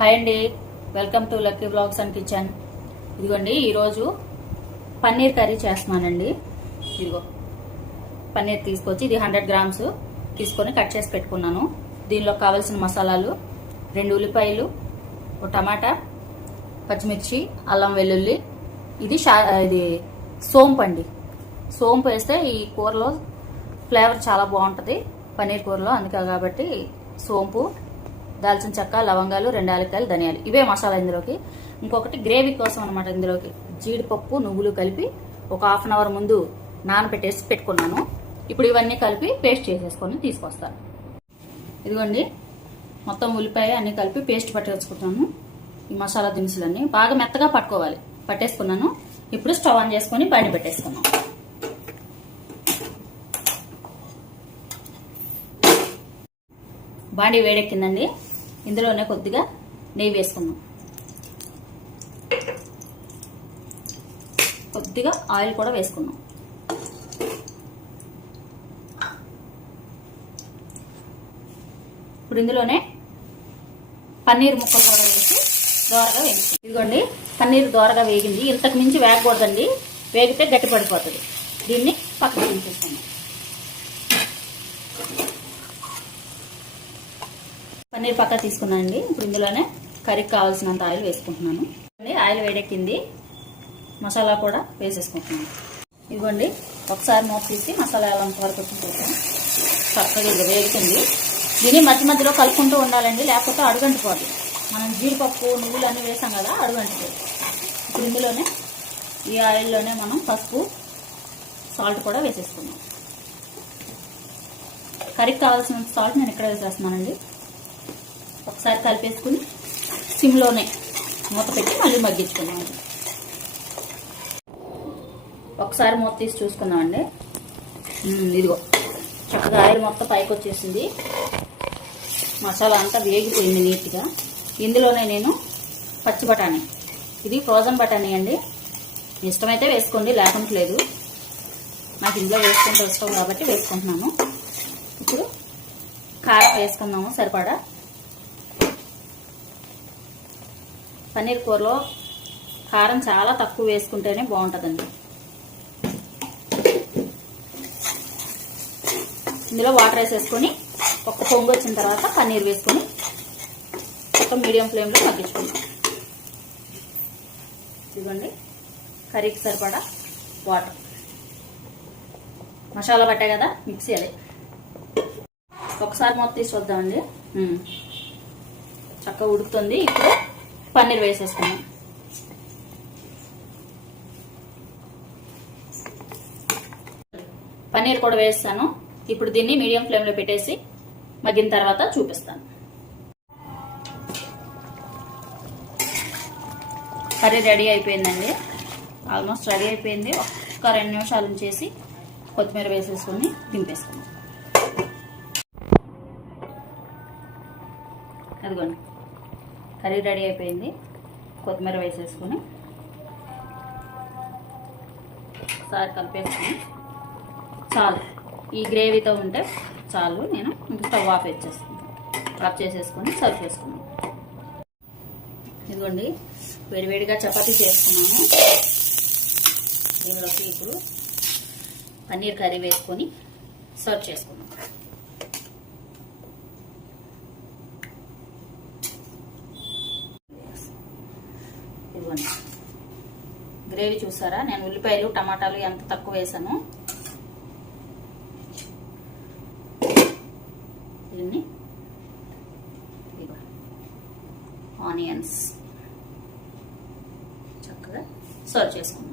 Hi అండి, welcome to lucky blogs and kitchen. ఇదిగోండి, ఈరోజు పన్నీర్ కర్రీ చేస్తున్నానండి. ఇదిగో పన్నీర్ తీసుకొచ్చి ఇది 100 గ్రామ్స్ తీసుకొని కట్ చేసి పెట్టుకున్నాను. దీనిలో కావాల్సిన మసాలాలు 2 ఉల్లిపాయలు, 1 టమాటా, పచ్చిమిర్చి, అల్లం వెల్లుల్లి. ఇది సోంపు అండి. సోంపు వేస్తే ఈ కూరలో ఫ్లేవర్ చాలా బాగుంటుంది పన్నీర్ కూరలో, అందుకే కాబట్టి సోంపు, దాల్చిన చెక్క, లవంగాలు, 2 యాలక్కాయలు, ధనియాలు, ఇవే మసాలా ఇందులోకి. ఇంకొకటి గ్రేవీ కోసం అనమాట, ఇందులోకి జీడిపప్పు, నువ్వులు కలిపి ఒక 1/2 అవర్ ముందు నానబెట్టేసి పెట్టుకున్నాను. ఇప్పుడు ఇవన్నీ కలిపి పేస్ట్ చేసేసుకొని తీసుకొస్తాను. ఇదిగోండి, మొత్తం ఉల్లిపాయ అన్ని కలిపి పేస్ట్ పట్టేసుకుంటున్నాను. ఈ మసాలా దినుసులన్నీ బాగా మెత్తగా పట్టేసుకున్నాను. ఇప్పుడు స్టవ్ ఆన్ చేసుకొని బండి పెట్టేసుకున్నాం. బాండి వేడెక్కిందండి. ఇందులోనే కొద్దిగా నెయ్యి వేసుకున్నాం. కొద్దిగా ఆయిల్ కూడా వేసుకున్నాం. ఇప్పుడు ఇందులోనే పన్నీర్ ముక్కలు కూడా వేసి దోరగా వేసుకుంటాం. ఇదిగోండి, పన్నీర్ దోరగా వేగింది. ఇంతకు మించి వేగకూడదండి, వేగితే గట్టి పడిపోతుంది. దీన్ని పక్కన తీసేసుకున్నాం. పన్నీర్ పక్క తీసుకున్నానండి. ఇప్పుడు ఇందులోనే కర్రీకి కావాల్సినంత ఆయిల్ వేసుకుంటున్నాను. ఆయిల్ వేడెక్కింది, మసాలా కూడా వేసేసుకుంటున్నాను. ఇదిగోండి, ఒకసారి మూత తీసి మసాలా వరకు చూసాను. చక్కగా ఇది వేగుతుంది. దీన్ని మధ్య మధ్యలో కలుపుకుంటూ ఉండాలండి, లేకపోతే అడుగంటిపోదు. మనం జీడిపప్పు, నువ్వులు అన్నీ వేసాం కదా, అడుగంటిపోదు. ఇప్పుడు ఇందులోనే ఈ ఆయిల్లోనే మనం పసుపు, సాల్ట్ కూడా వేసేసుకున్నాం. కర్రీకి కావాల్సిన సాల్ట్ నేను ఇక్కడ వేసేస్తున్నానండి. ఒకసారి కలిపేసుకుని సిమ్లోనే మూత పెట్టి మళ్ళీ మగ్గించుకున్నాం. ఒకసారి మూత తీసి చూసుకున్నామండి. ఇదిగో చక్కగా ఆయిల్ మొత్తం పైకి వచ్చేసింది. మసాలా అంతా వేగిపోయింది నీట్గా. ఇందులోనే నేను పచ్చి బఠానీ, ఇది ఫ్రోజన్ బఠానీ అండి. ఇష్టమైతే వేసుకోండి, లేకుండా లేదు. నాకు ఇందులో వేసుకుంటూ ఇష్టం కాబట్టి వేసుకుంటున్నాను. ఇప్పుడు కారం వేసుకుందాము సరిపడా. పన్నీర్ కూరలో కారం చాలా తక్కువ వేసుకుంటేనే బాగుంటుందండి. ఇందులో వాటర్ వేసేసుకొని ఒక పొంగు వచ్చిన తర్వాత పన్నీర్ వేసుకొని ఒక మీడియం ఫ్లేమ్లో మగ్గించుకుందాం. ఇదిగోండి, కర్రీకి సరిపడా వాటర్. మసాలా పట్టాయి కదా, మిక్సీ అదే. ఒకసారి మూత తీసి వద్దామండి. చక్కగా ఉడుకుతుంది. ఇప్పుడు పన్నీర్ వేసేసుకున్నాం. పన్నీర్ కూడా వేస్తాను. ఇప్పుడు దీన్ని మీడియం ఫ్లేమ్లో పెట్టేసి మగ్గిన తర్వాత చూపిస్తాను. కర్రీ రెడీ అయిపోయిందండి. ఆల్మోస్ట్ రెడీ అయిపోయింది. ఒక్క 2 నిమిషాలు ఉంచేసి కొత్తిమీర వేసేసుకొని దింపేసుకున్నాం. అదిగోండి, కర్రీ రెడీ అయిపోయింది. కొత్తిమీర వేసేసుకొని ఒకసారి కలిపేసుకొని చాలు. ఈ గ్రేవీతో ఉంటే చాలు. నేను స్టవ్ ఆఫ్ చేసేసుకొని సర్వ్ చేసుకున్నాను. ఇదిగోండి, వేడివేడిగా చపాతీ చేసుకున్నాను. దీనిలోకి ఇప్పుడు పన్నీర్ కర్రీ వేసుకొని సర్వ్ చేసుకున్నాను. గ్రేవీ చూసారా, నేను ఉల్లిపాయలు, టమాటాలు ఎంత తక్కువ వేసాను. దీన్ని ఆనియన్స్ చక్కగా సర్వ్ చేసుకుంటాం.